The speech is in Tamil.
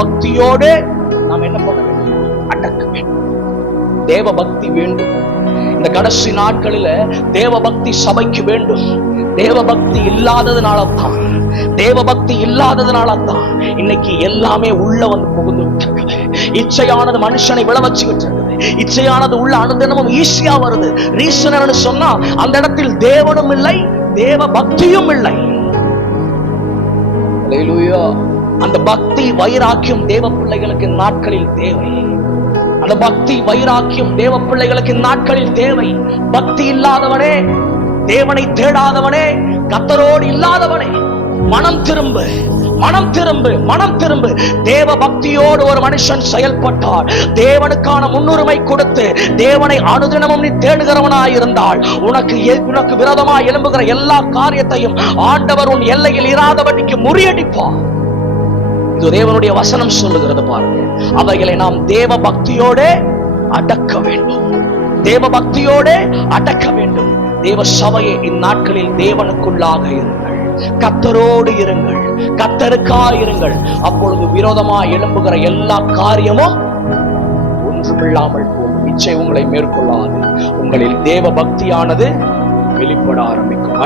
பக்தியோடு நாம் என்ன பண்ண வேண்டும்? அடக்க வேண்டும். தேவ பக்தி வேண்டும். இந்த கடைசி நாட்களில தேவ பக்தி சபைக்கு வேண்டும். தேவ பக்தி இல்லாததுனாலதான் இன்னைக்கு எல்லாமே உள்ள வந்து புகுந்து விட்டிருக்குது. இச்சையானது மனுஷனை விளவச்சுக்கிட்டு இருக்குது. இச்சையானது உள்ள அனுதினமும் ஈஸியா வருது. ரீசன் சொன்னா அந்த இடத்தில் தேவனும் இல்லை, தேவ பக்தியும் இல்லை. அல்லேலூயா. அந்த பக்தி வைராக்கியம் தேவ பிள்ளைகளுக்கு நாட்களில் தேவை. அந்த பக்தி வைராக்கியம் தேவ பிள்ளைகளுக்கு நாட்களில் தேவை. பக்தி இல்லாதவனே, தேவனை தேடாதவனே, கர்த்தரோடு இல்லாதவனே, மனம் திரும்பு, மனம் திரும்பு, மனம் திரும்பு. தேவ பக்தியோடு ஒரு மனுஷன் செயல்பட்டால், தேவனுக்கான முன்னுரிமை கொடுத்து தேவனை அனுதினமும் நீ தேடுகிறவனாயிருந்தால், உனக்கு விரோதமாய் எழும்புகிற எல்லா காரியத்தையும் ஆண்டவர் உன் எல்லையில் இராதபடிக்கு முறியடிப்பார். இது தேவனுடைய வசனம் சொல்லுகிறது பாருங்க. அவைகளை நாம் தேவ பக்தியோட அடக்க வேண்டும். தேவ பக்தியோட அடக்க வேண்டும். தேவ சபையை இந்நாட்களில் தேவனுக்குள்ளாக இருங்கள், கர்த்தரோடு இருங்கள், கர்த்தருக்காயிருங்கள். அப்பொழுது விரோதமாய் எழும்புகிற எல்லா காரியமும் ஒன்றுமில்லாமல் போகும். இச்சை உங்களை மேற்கொள்ளாது. உங்களில் தேவ பக்தியானது வெளிப்பட ஆரம்பிக்கும்.